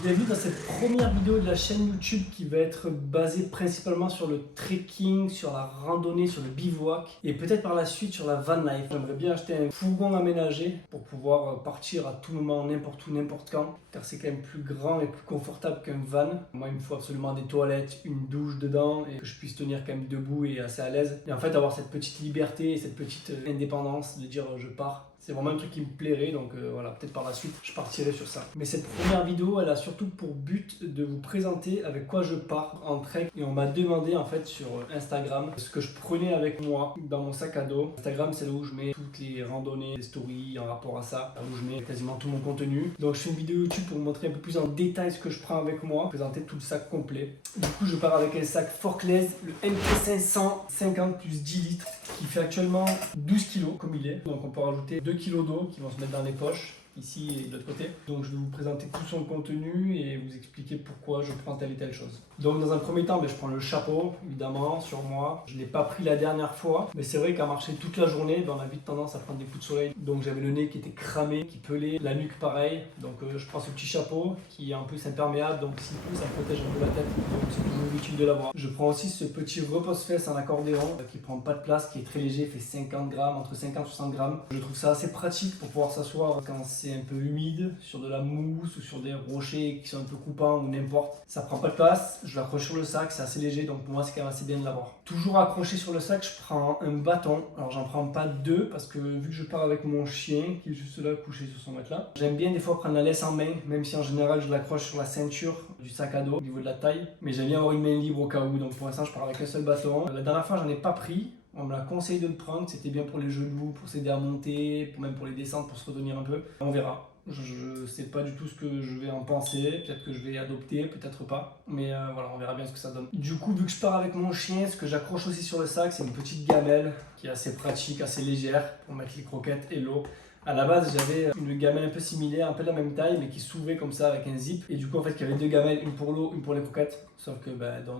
Bienvenue dans cette première vidéo de la chaîne YouTube qui va être basée principalement sur le trekking, sur la randonnée, sur le bivouac et peut-être par la suite sur la van life. J'aimerais bien acheter un fourgon aménagé pour pouvoir partir à tout moment, n'importe où, n'importe quand, car c'est quand même plus grand et plus confortable qu'un van. Moi, il me faut absolument des toilettes, une douche dedans et que je puisse tenir quand même debout et assez à l'aise. Et en fait, avoir cette petite liberté et cette petite indépendance de dire je pars. C'est vraiment un truc qui me plairait, donc voilà, peut-être par la suite je partirai sur ça. Mais cette première vidéo, elle a surtout pour but de vous présenter avec quoi je pars en trek. Et on m'a demandé en fait sur Instagram ce que je prenais avec moi dans mon sac à dos. Instagram, c'est là où je mets toutes les randonnées, les stories en rapport à ça, là où je mets quasiment tout mon contenu. Donc je fais une vidéo YouTube pour vous montrer un peu plus en détail ce que je prends avec moi, présenter tout le sac complet. Du coup, je pars avec un sac Forklaz, le MT500 50 plus 10 litres, qui fait actuellement 12 kg comme il est. Donc on peut rajouter 2 kg d'eau qui vont se mettre dans les poches, ici et de l'autre côté. Donc je vais vous présenter tout son contenu et vous expliquer pourquoi je prends telle et telle chose. Donc dans un premier temps, je prends le chapeau, évidemment, sur moi. Je ne l'ai pas pris la dernière fois, mais c'est vrai qu'à marcher toute la journée, on a vite tendance à prendre des coups de soleil. Donc j'avais le nez qui était cramé, qui pelait, la nuque pareil. Donc je prends ce petit chapeau qui est en plus imperméable, donc s'il pleut, ça protège un peu la tête. Donc c'est toujours utile de l'avoir. Je prends aussi ce petit repose-fesses en accordéon qui prend pas de place, qui est très léger, fait 50 grammes, entre 50 et 60 grammes. Je trouve ça assez pratique pour pouvoir s'asseoir quand c'est un peu humide, sur de la mousse ou sur des rochers qui sont un peu coupants ou n'importe. Ça prend pas de place, je l'accroche sur le sac, c'est assez léger, donc pour moi c'est quand même assez bien de l'avoir. Toujours accroché sur le sac, je prends un bâton. Alors j'en prends pas deux parce que vu que je pars avec mon chien qui est juste là couché sur son matelas, j'aime bien des fois prendre la laisse en main, même si en général je l'accroche sur la ceinture du sac à dos au niveau de la taille, mais j'aime bien avoir une main libre au cas où, donc pour l'instant je pars avec un seul bâton. La dernière fois j'en ai pas pris. On me l'a conseillé de le prendre, c'était bien pour les genoux, pour s'aider à monter, même pour les descentes, pour se retenir un peu. On verra. Je ne sais pas du tout ce que je vais en penser, peut-être que je vais adopter, peut-être pas. Mais voilà, on verra bien ce que ça donne. Du coup, vu que je pars avec mon chien, ce que j'accroche aussi sur le sac, c'est une petite gamelle qui est assez pratique, assez légère pour mettre les croquettes et l'eau. À la base, j'avais une gamelle un peu similaire, un peu de la même taille, mais qui s'ouvrait comme ça avec un zip. Et du coup, en fait, il y avait deux gamelles, une pour l'eau, une pour les croquettes. Sauf que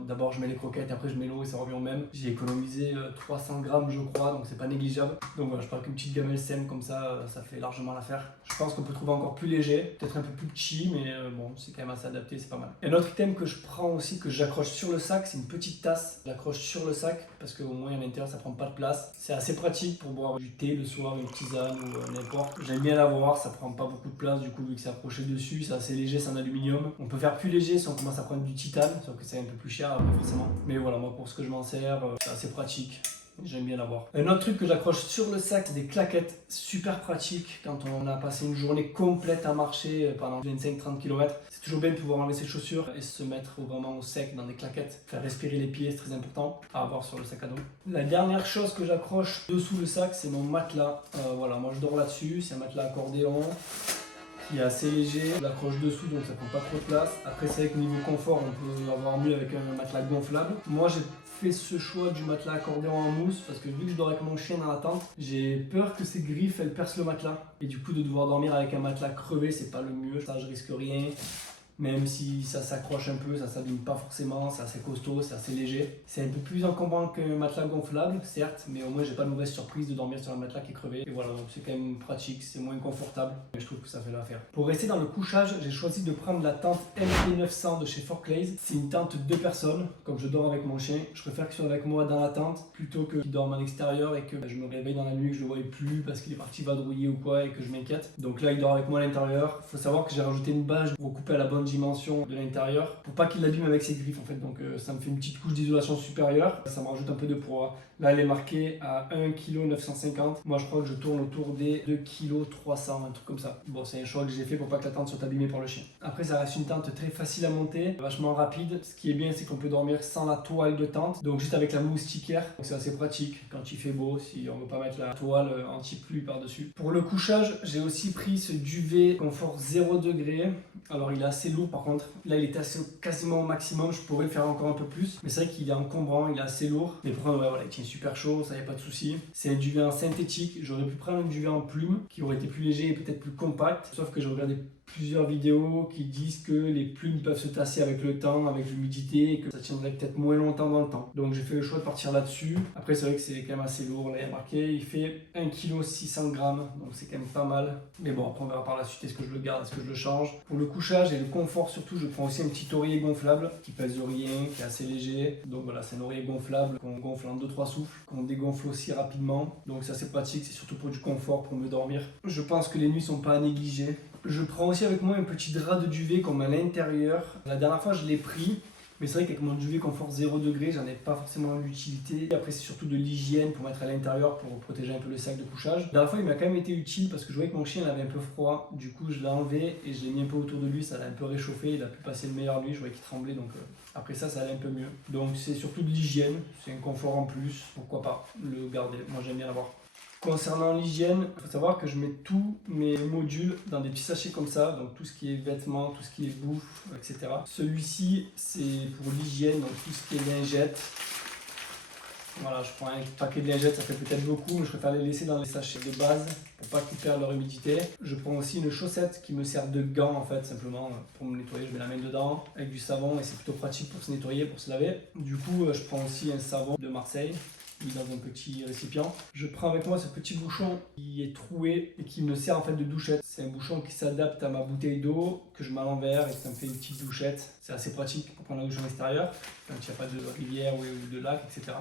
d'abord, je mets les croquettes, après, je mets l'eau et ça revient au même. J'ai économisé 300 grammes, je crois, donc c'est pas négligeable. Donc voilà, je pars avec une petite gamelle SEM comme ça, ça fait largement l'affaire. Je pense qu'on peut trouver encore plus léger, peut-être un peu plus petit, mais bon, c'est quand même assez adapté, c'est pas mal. Un autre item que je prends aussi, que j'accroche sur le sac, c'est une petite tasse. Je l'accroche sur le sac parce qu'au moins à l'intérieur, ça prend pas de place. C'est assez pratique pour boire du thé le soir, une tisane ou n'importe. J'aime bien l'avoir, ça prend pas beaucoup de place du coup vu que c'est accroché dessus, c'est assez léger, c'est en aluminium. On peut faire plus léger si on commence à prendre du titane, sauf que c'est un peu plus cher après forcément. Mais voilà, moi pour ce que je m'en sers, c'est assez pratique. J'aime bien l'avoir. Un autre truc que j'accroche sur le sac, c'est des claquettes super pratiques quand on a passé une journée complète à marcher pendant 25-30 km. C'est toujours bien de pouvoir enlever ses chaussures et se mettre vraiment au sec dans des claquettes. Faire respirer les pieds, c'est très important à avoir sur le sac à dos. La dernière chose que j'accroche dessous le sac, c'est mon matelas. Voilà, moi je dors là-dessus, c'est un matelas accordéon qui est assez léger, je l'accroche dessous donc ça prend pas trop de place. Après c'est vrai que niveau confort on peut avoir mieux avec un matelas gonflable. Moi j'ai fait ce choix du matelas accordéon en mousse parce que vu que je dors avec mon chien dans la tente, j'ai peur que ses griffes elles percent le matelas et du coup de devoir dormir avec un matelas crevé c'est pas le mieux, ça je risque rien. Même si ça s'accroche un peu, ça s'abîme pas forcément, c'est assez costaud, c'est assez léger. C'est un peu plus encombrant qu'un matelas gonflable, certes, mais au moins j'ai pas de mauvaise surprise de dormir sur un matelas qui est crevé. Et voilà, donc c'est quand même pratique, c'est moins confortable, mais je trouve que ça fait l'affaire. Pour rester dans le couchage, j'ai choisi de prendre la tente MT900 de chez Forklaz. C'est une tente 2 personnes, comme je dors avec mon chien. Je préfère qu'il soit avec moi dans la tente plutôt qu'il dorme à l'extérieur et que je me réveille dans la nuit, que je le voie plus parce qu'il est parti vadrouiller ou quoi et que je m'inquiète. Donc là, il dort avec moi à l'intérieur. Faut savoir que j'ai rajouté une bâche pour couper à la bonne dimension de l'intérieur pour pas qu'il l'abîme avec ses griffes en fait, donc ça me fait une petite couche d'isolation supérieure, ça me rajoute un peu de poids. Là elle est marquée à 1,950 kg, moi je crois que je tourne autour des 2,300 kg, un truc comme ça. Bon, c'est un choix que j'ai fait pour pas que la tente soit abîmée par le chien. Après ça reste une tente très facile à monter, vachement rapide. Ce qui est bien c'est qu'on peut dormir sans la toile de tente, donc juste avec la moustiquaire, donc c'est assez pratique quand il fait beau si on veut pas mettre la toile anti-pluie par dessus. Pour le couchage j'ai aussi pris ce duvet confort 0 degré. Alors il est assez lourd par contre, là il était assez quasiment au maximum, je pourrais le faire encore un peu plus, mais c'est vrai qu'il est encombrant, il est assez lourd, mais par contre ouais, voilà, il tient super chaud, ça y a pas de souci. C'est un duvet en synthétique, j'aurais pu prendre un duvet en plume qui aurait été plus léger et peut-être plus compact, sauf que j'aurais regardé plusieurs vidéos qui disent que les plumes peuvent se tasser avec le temps, avec l'humidité, et que ça tiendrait peut-être moins longtemps dans le temps. Donc j'ai fait le choix de partir là-dessus. Après c'est vrai que c'est quand même assez lourd, là il y a marqué, il fait 1 kg 600 g, donc c'est quand même pas mal. Mais bon, après on verra par la suite, est-ce que je le garde, est-ce que je le change. Pour le couchage et le confort surtout, je prends aussi un petit oreiller gonflable qui pèse rien, qui est assez léger. Donc voilà, c'est un oreiller gonflable qu'on gonfle en 2-3 souffles, qu'on dégonfle aussi rapidement. Donc c'est assez pratique, c'est surtout pour du confort, pour me dormir. Je pense que les nuits sont pas à négliger. Je prends aussi avec moi un petit drap de duvet qu'on met à l'intérieur. La dernière fois je l'ai pris, mais c'est vrai qu'avec mon duvet confort 0 degré, j'en ai pas forcément l'utilité. Après c'est surtout de l'hygiène pour mettre à l'intérieur pour protéger un peu le sac de couchage. La dernière fois il m'a quand même été utile parce que je voyais que mon chien avait un peu froid. Du coup je l'ai enlevé et je l'ai mis un peu autour de lui, ça l'a un peu réchauffé, il a pu passer le meilleur nuit, je voyais qu'il tremblait donc après ça allait un peu mieux. Donc c'est surtout de l'hygiène, c'est un confort en plus, pourquoi pas le garder, moi j'aime bien l'avoir. Concernant l'hygiène, il faut savoir que je mets tous mes modules dans des petits sachets comme ça, donc tout ce qui est vêtements, tout ce qui est bouffe, etc. Celui-ci, c'est pour l'hygiène, donc tout ce qui est lingettes. Voilà, je prends un paquet de lingettes, ça fait peut-être beaucoup, mais je préfère les laisser dans les sachets de base pour pas qu'ils perdent leur humidité. Je prends aussi une chaussette qui me sert de gant en fait, simplement pour me nettoyer. Je mets la main dedans avec du savon et c'est plutôt pratique pour se nettoyer, pour se laver. Du coup, je prends aussi un savon de Marseille mis dans un petit récipient. Je prends avec moi ce petit bouchon qui est troué et qui me sert en fait de douchette. C'est un bouchon qui s'adapte à ma bouteille d'eau, que je mets à l'envers et ça me fait une petite douchette. C'est assez pratique pour prendre la douche en extérieur, quand il n'y a pas de rivière ou de lac, etc.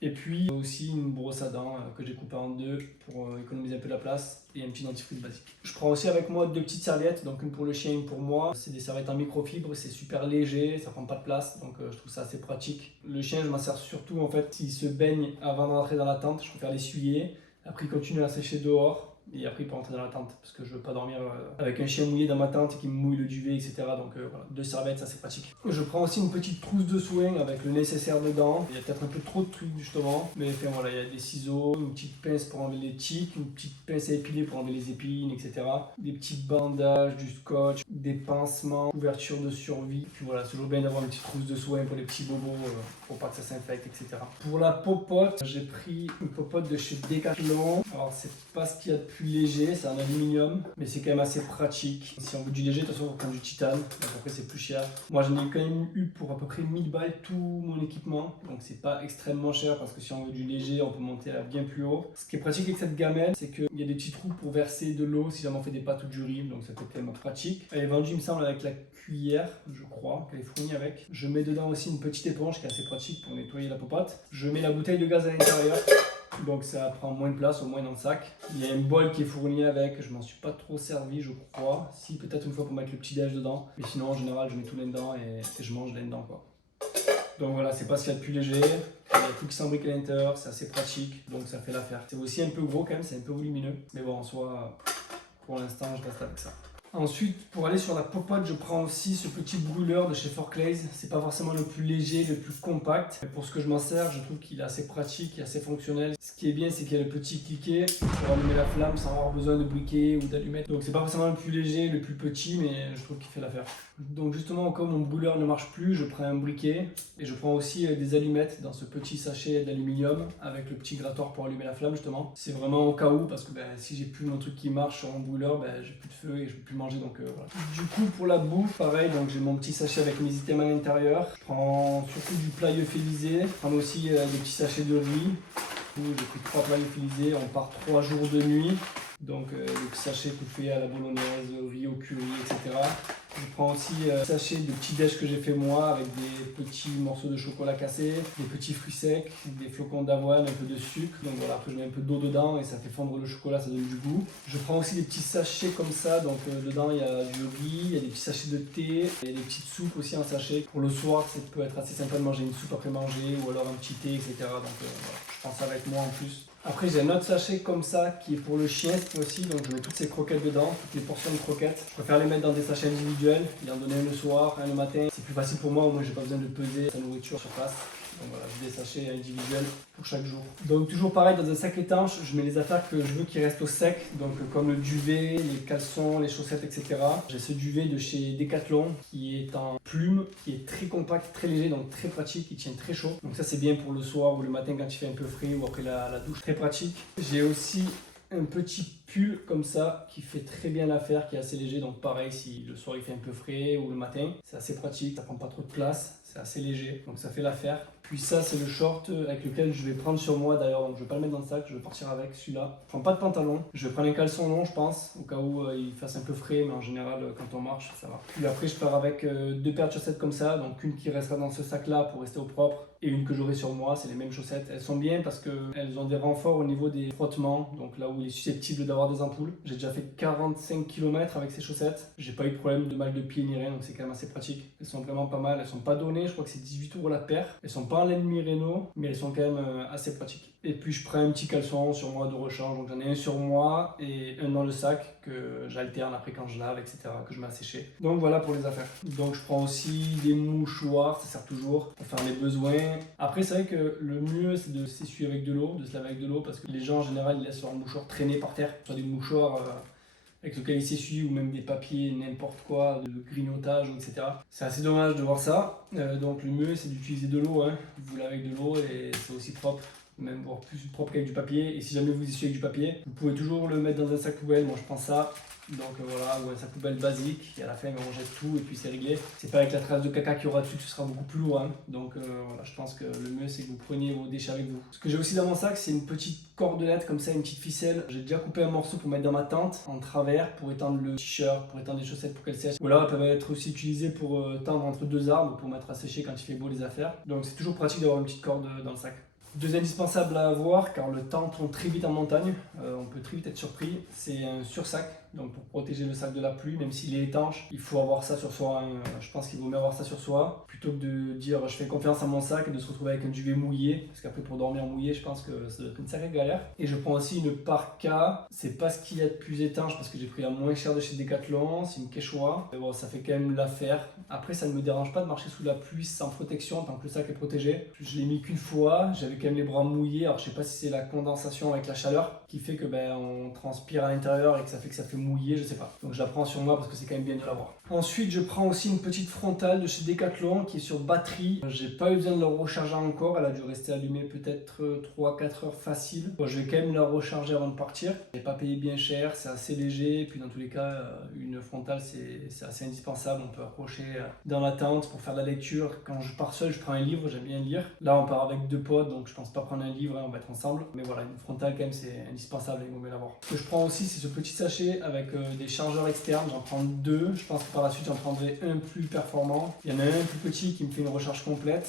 Et puis aussi une brosse à dents que j'ai coupée en deux pour économiser un peu de la place et un petit dentifrice basique. Je prends aussi avec moi 2 petites serviettes, donc une pour le chien, une pour moi. C'est des serviettes en microfibre, c'est super léger, ça prend pas de place, donc je trouve ça assez pratique. Le chien, je m'en sers surtout en fait s'il se baigne avant d'entrer dans la tente, je préfère l'essuyer. Après, il continue à sécher dehors. Et après, il peut rentrer dans la tente parce que je veux pas dormir avec un chien mouillé dans ma tente et qui me mouille le duvet, etc. Donc voilà, 2 serviettes, ça c'est pratique. Je prends aussi une petite trousse de soins avec le nécessaire dedans. Il y a peut-être un peu trop de trucs justement, mais enfin voilà, il y a des ciseaux, une petite pince pour enlever les tiques, une petite pince à épiler pour enlever les épines, etc. Des petits bandages, du scotch, des pansements, couverture de survie. Puis voilà, c'est toujours bien d'avoir une petite trousse de soins pour les petits bobos, pour pas que ça s'infecte, etc. Pour la popote, j'ai pris une popote de chez Decathlon. Alors c'est pas ce qu'il y a de plus léger, c'est en aluminium, mais c'est quand même assez pratique. Si on veut du léger, de toute façon on prend du titane, donc après c'est plus cher. Moi j'en ai quand même eu pour à peu près 1000 balles tout mon équipement, donc c'est pas extrêmement cher parce que si on veut du léger, on peut monter à bien plus haut. Ce qui est pratique avec cette gamelle, c'est qu'il y a des petits trous pour verser de l'eau si jamais on fait des pâtes ou du riz, donc ça peut être quand même pratique. Elle est vendue, il me semble, avec la cuillère, je crois, qu'elle est fournie avec. Je mets dedans aussi une petite éponge qui est assez pratique pour nettoyer la popote. Je mets la bouteille de gaz à l'intérieur. Donc ça prend moins de place, au moins dans le sac. Il y a un bol qui est fourni avec, je m'en suis pas trop servi je crois. Si, peut-être une fois pour mettre le petit déj dedans. Mais sinon en général je mets tout là-dedans et je mange là-dedans quoi. Donc voilà, c'est pas ce qu'il y a de plus léger. Il y a tout qui s'embrique à l'intérieur, c'est assez pratique, donc ça fait l'affaire. C'est aussi un peu gros quand même, c'est un peu volumineux. Mais bon en soi, pour l'instant je reste avec ça. Ensuite, pour aller sur la popote, je prends aussi ce petit brûleur de chez Forclaz. C'est pas forcément le plus léger, le plus compact. Mais pour ce que je m'en sers, je trouve qu'il est assez pratique et assez fonctionnel. Ce qui est bien, c'est qu'il y a le petit cliquet pour allumer la flamme sans avoir besoin de briquet ou d'allumettes. Donc c'est pas forcément le plus léger, le plus petit, mais je trouve qu'il fait l'affaire. Donc justement, comme mon brûleur ne marche plus, je prends un briquet et je prends aussi des allumettes dans ce petit sachet d'aluminium avec le petit grattoir pour allumer la flamme justement. C'est vraiment au cas où parce que si j'ai plus mon truc qui marche sur mon brûleur, j'ai plus de feu et je peux plus manger, donc voilà. Du coup pour la bouffe, pareil, donc j'ai mon petit sachet avec mes items à l'intérieur. Je prends surtout du plat lyophilisé, je prends aussi des petits sachets de riz. J'ai pris 3 plats lyophilisés, on part 3 jours de nuit. Donc le petit sachet tout fait à la bolognaise, au riz, au curry, etc. Je prends aussi un sachet de petit déj que j'ai fait moi avec des petits morceaux de chocolat cassé, des petits fruits secs, des flocons d'avoine, un peu de sucre. Donc voilà, après je mets un peu d'eau dedans et ça fait fondre le chocolat, ça donne du goût. Je prends aussi des petits sachets comme ça, donc dedans il y a du riz, il y a des petits sachets de thé, il y a des petites soupes aussi en sachet. Pour le soir, ça peut être assez sympa de manger une soupe après manger ou alors un petit thé, etc. Donc voilà, je prends ça avec moi en plus. Après j'ai un autre sachet comme ça qui est pour le chien cette fois-ci, donc je mets toutes ces croquettes dedans, toutes les portions de croquettes. Je préfère les mettre dans des sachets individuels, lui en donner un le soir, un le matin. C'est plus facile pour moi, au moins j'ai pas besoin de peser sa nourriture sur place. Donc voilà, j'ai des sachets individuels pour chaque jour. Donc toujours pareil, dans un sac étanche, je mets les affaires que je veux qui restent au sec. Donc comme le duvet, les caleçons, les chaussettes, etc. J'ai ce duvet de chez Decathlon qui est en plume, qui est très compact, très léger, donc très pratique, il tient très chaud. Donc ça c'est bien pour le soir ou le matin quand il fait un peu frais ou après la douche, très pratique. J'ai aussi un petit pull comme ça qui fait très bien l'affaire, qui est assez léger. Donc pareil, si le soir il fait un peu frais ou le matin, c'est assez pratique, ça prend pas trop de place, c'est assez léger, donc ça fait l'affaire. Puis ça, c'est le short avec lequel je vais prendre sur moi d'ailleurs, donc je vais pas le mettre dans le sac, je vais partir avec celui-là. Je prends pas de pantalon, je vais prendre un caleçon long je pense, au cas où il fasse un peu frais, mais en général quand on marche ça va. Puis après je pars avec deux paires de chaussettes comme ça, donc une qui restera dans ce sac là pour rester au propre et une que j'aurai sur moi, c'est les mêmes chaussettes. Elles sont bien parce qu'elles ont des renforts au niveau des frottements, donc là où il est susceptible d'avoir des ampoules. J'ai déjà fait 45 km avec ces chaussettes, j'ai pas eu de problème de mal de pied ni rien, donc c'est quand même assez pratique. Elles sont vraiment pas mal, elles sont pas données, je crois que c'est 18 € la paire. Elles sont pas en laine Merino, mais elles sont quand même assez pratiques. Et puis je prends un petit caleçon sur moi de rechange, donc j'en ai un sur moi et un dans le sac que j'alterne après quand je lave, etc., que je mets à sécher. Donc voilà pour les affaires. Donc je prends aussi des mouchoirs, ça sert toujours pour faire les besoins. Après c'est vrai que le mieux c'est de s'essuyer avec de l'eau, de se laver avec de l'eau, parce que les gens en général ils laissent leur mouchoir traîner par terre, soit des mouchoirs avec lequel ils s'essuient ou même des papiers, n'importe quoi, de grignotage, etc. C'est assez dommage de voir ça. Donc le mieux c'est d'utiliser de l'eau, hein. Vous lavez avec de l'eau et c'est aussi propre, même voire plus propre qu'avec du papier. Et si jamais vous essuyez avec du papier, vous pouvez toujours le mettre dans un sac poubelle. Moi je prends ça. Donc voilà, ou un sac poubelle basique, et à la fin on jette tout et puis c'est réglé. C'est pas avec la trace de caca qu'il y aura dessus que ce sera beaucoup plus lourd, hein. Donc voilà, je pense que le mieux c'est que vous preniez vos déchets avec vous. Ce que j'ai aussi dans mon sac, c'est une petite cordelette comme ça, une petite ficelle. J'ai déjà coupé un morceau pour mettre dans ma tente en travers pour étendre le t-shirt, pour étendre les chaussettes pour qu'elles sèchent. Ou alors elles peuvent être aussi utilisées pour tendre entre deux arbres pour mettre à sécher quand il fait beau les affaires. Donc c'est toujours pratique d'avoir une petite corde dans le sac. Deux indispensables à avoir car le temps tourne très vite en montagne, on peut très vite être surpris, c'est un sursac, donc pour protéger le sac de la pluie, même s'il est étanche, il faut avoir ça sur soi, hein. Je pense qu'il vaut mieux avoir ça sur soi, plutôt que de dire je fais confiance à mon sac et de se retrouver avec un duvet mouillé, parce qu'après pour dormir mouillé, je pense que ça doit être une sacrée galère. Et je prends aussi une parka, c'est pas ce qu'il y a de plus étanche parce que j'ai pris la moins chère de chez Decathlon, c'est une Quechua, mais bon ça fait quand même l'affaire. Après ça ne me dérange pas de marcher sous la pluie sans protection tant que le sac est protégé. Je l'ai mis qu'une fois, j'avais quand même les bras mouillés, alors je sais pas si c'est la condensation avec la chaleur qui fait que on transpire à l'intérieur et que ça fait mouiller, je sais pas. Donc je la prends sur moi parce que c'est quand même bien de l'avoir. Ensuite je prends aussi une petite frontale de chez Decathlon qui est sur batterie. J'ai pas eu besoin de la recharger encore, elle a dû rester allumée peut-être 3-4 heures facile. Bon, je vais quand même la recharger avant de partir. J'ai pas payé bien cher, c'est assez léger, puis dans tous les cas une frontale c'est assez indispensable, on peut accrocher dans la tente pour faire de la lecture. Quand je pars seul je prends un livre, j'aime bien lire. Là on part avec deux potes donc je pense pas prendre un livre, hein, on va être ensemble. Mais voilà, une frontale quand même c'est indispensable, il vaut mieux l'avoir. Ce que je prends aussi c'est ce petit sachet avec des chargeurs externes, j'en prends deux. Je pense que par la suite j'en prendrai un plus performant. Il y en a un plus petit qui me fait une recharge complète.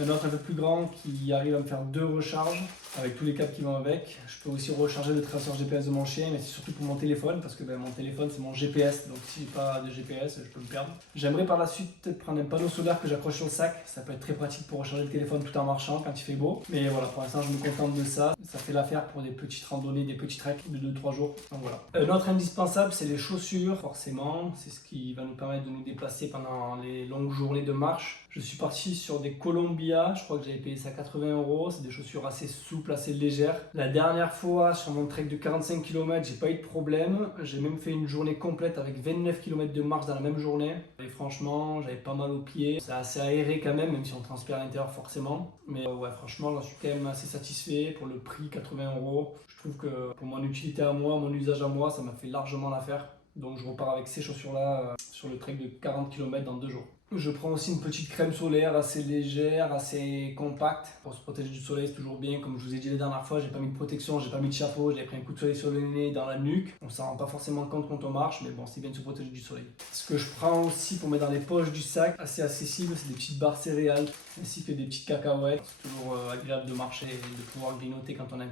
Un autre un peu plus grand qui arrive à me faire deux recharges avec tous les câbles qui vont avec. Je peux aussi recharger le traceur GPS de mon chien, mais c'est surtout pour mon téléphone parce que mon téléphone c'est mon GPS, donc si j'ai pas de GPS je peux me perdre. J'aimerais par la suite peut-être prendre un panneau solaire que j'accroche sur le sac, ça peut être très pratique pour recharger le téléphone tout en marchant quand il fait beau. Mais voilà, pour l'instant je me contente de ça, ça fait l'affaire pour des petites randonnées, des petits treks de 2-3 jours. Donc voilà. Un autre indispensable c'est les chaussures, forcément, c'est ce qui va nous permettre de nous déplacer pendant les longues journées de marche. Je suis parti sur des Columbia, je crois que j'avais payé ça 80 €, c'est des chaussures assez souples, assez légères. La dernière fois sur mon trek de 45 km, j'ai pas eu de problème, j'ai même fait une journée complète avec 29 km de marche dans la même journée. Et franchement, j'avais pas mal aux pieds, c'est assez aéré quand même si on transpire à l'intérieur forcément. Mais ouais, franchement, j'en suis quand même assez satisfait pour le prix, 80 €. Je trouve que pour mon utilité à moi, mon usage à moi, ça m'a fait largement l'affaire. Donc je repars avec ces chaussures-là sur le trek de 40 km dans 2 jours. Je prends aussi une petite crème solaire assez légère, assez compacte pour se protéger du soleil, c'est toujours bien. Comme je vous ai dit la dernière fois, j'ai pas mis de protection, j'ai pas mis de chapeau, j'avais pris un coup de soleil sur le nez, dans la nuque. On s'en rend pas forcément compte quand on marche, mais bon, c'est bien de se protéger du soleil. Ce que je prends aussi pour mettre dans les poches du sac, assez accessible, c'est des petites barres céréales ainsi que des petites cacahuètes. C'est toujours agréable de marcher et de pouvoir grignoter quand on a un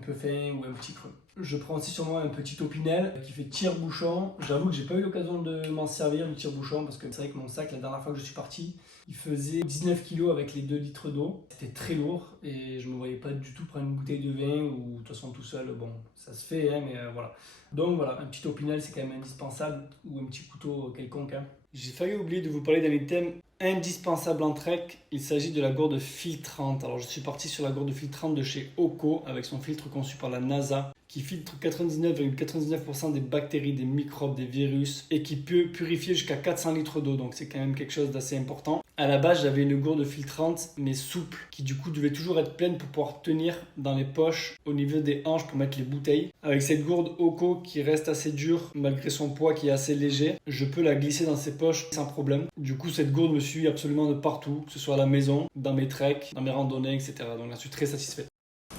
peu faim ou un petit creux. Je prends aussi sur moi un petit Opinel qui fait tire-bouchon. J'avoue que j'ai pas eu l'occasion de m'en servir du tire-bouchon parce que c'est vrai que mon sac, la dernière fois que je suis parti, il faisait 19 kg avec les 2 litres d'eau. C'était très lourd et je me voyais pas du tout prendre une bouteille de vin ou de toute façon tout seul, bon, ça se fait, hein, mais voilà. Donc voilà, un petit Opinel c'est quand même indispensable ou un petit couteau quelconque, hein. J'ai failli oublier de vous parler d'un item Indispensable en trek, il s'agit de la gourde filtrante. Alors je suis parti sur la gourde filtrante de chez Oco avec son filtre conçu par la NASA qui filtre 99,99% des bactéries, des microbes, des virus et qui peut purifier jusqu'à 400 litres d'eau. Donc c'est quand même quelque chose d'assez important. À la base, j'avais une gourde filtrante mais souple qui du coup devait toujours être pleine pour pouvoir tenir dans les poches au niveau des hanches pour mettre les bouteilles. Avec cette gourde Oco qui reste assez dure malgré son poids qui est assez léger, je peux la glisser dans ses poches sans problème. Du coup, cette gourde me suit absolument de partout, que ce soit à la maison, dans mes treks, dans mes randonnées, etc. Donc là, je suis très satisfait.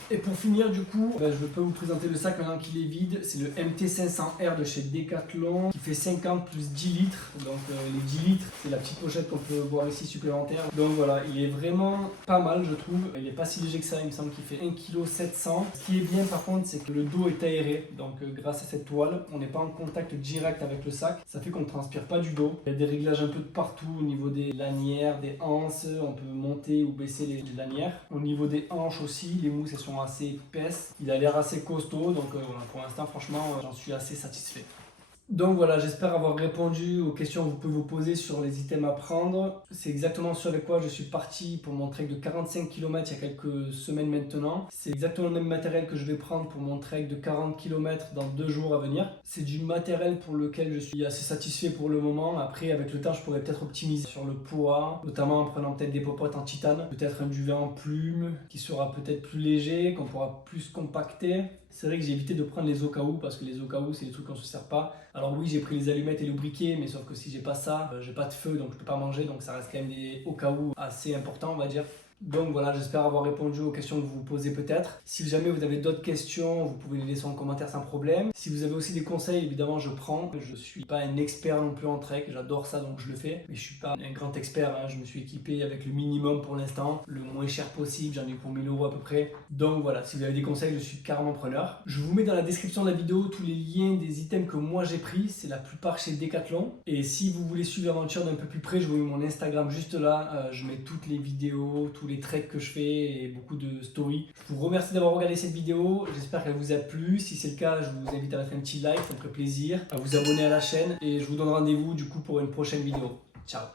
Et pour finir, du coup, je peux vous présenter le sac maintenant qu'il est vide. C'est le MT500R de chez Decathlon qui fait 50 plus 10 litres. Donc les 10 litres, c'est la petite pochette qu'on peut voir ici supplémentaire. Donc voilà, il est vraiment pas mal, je trouve. Il n'est pas si léger que ça, il me semble qu'il fait 1,7 kg. Ce qui est bien par contre, c'est que le dos est aéré. Donc grâce à cette toile, on n'est pas en contact direct avec le sac. Ça fait qu'on ne transpire pas du dos. Il y a des réglages un peu de partout au niveau des lanières, des anses. On peut monter ou baisser les lanières. Au niveau des hanches aussi, les mousses elles sont assez épaisse, il a l'air assez costaud, donc voilà, pour l'instant franchement j'en suis assez satisfait. Donc voilà, j'espère avoir répondu aux questions que vous pouvez vous poser sur les items à prendre. C'est exactement ce avec quoi je suis parti pour mon trek de 45 km il y a quelques semaines maintenant. C'est exactement le même matériel que je vais prendre pour mon trek de 40 km dans 2 jours à venir. C'est du matériel pour lequel je suis assez satisfait pour le moment. Après, avec le temps, je pourrais peut-être optimiser sur le poids, notamment en prenant peut-être des popotes en titane, peut-être un duvet en plume qui sera peut-être plus léger, qu'on pourra plus compacter. C'est vrai que j'ai évité de prendre les au cas où parce que les au cas où c'est des trucs qu'on ne se sert pas. Alors oui, j'ai pris les allumettes et le briquet, mais sauf que si j'ai pas ça, j'ai pas de feu donc je peux pas manger, donc ça reste quand même des au cas où assez importants on va dire. Donc voilà, j'espère avoir répondu aux questions que vous vous posez peut-être. Si jamais vous avez d'autres questions, vous pouvez les laisser en commentaire sans problème. Si vous avez aussi des conseils, évidemment je prends. Je suis pas un expert non plus en trek, j'adore ça donc je le fais. Mais je suis pas un grand expert, hein. Je me suis équipé avec le minimum pour l'instant, le moins cher possible, j'en ai pour 1000 € à peu près. Donc voilà, si vous avez des conseils, je suis carrément preneur. Je vous mets dans la description de la vidéo tous les liens des items que moi j'ai pris, c'est la plupart chez Decathlon. Et si vous voulez suivre l'aventure d'un peu plus près, je vous mets mon Instagram juste là, je mets toutes les vidéos, tous les treks que je fais et beaucoup de stories. Je vous remercie d'avoir regardé cette vidéo, j'espère qu'elle vous a plu. Si c'est le cas, je vous invite à mettre un petit like, ça me ferait plaisir, à vous abonner à la chaîne et je vous donne rendez-vous du coup pour une prochaine vidéo. Ciao.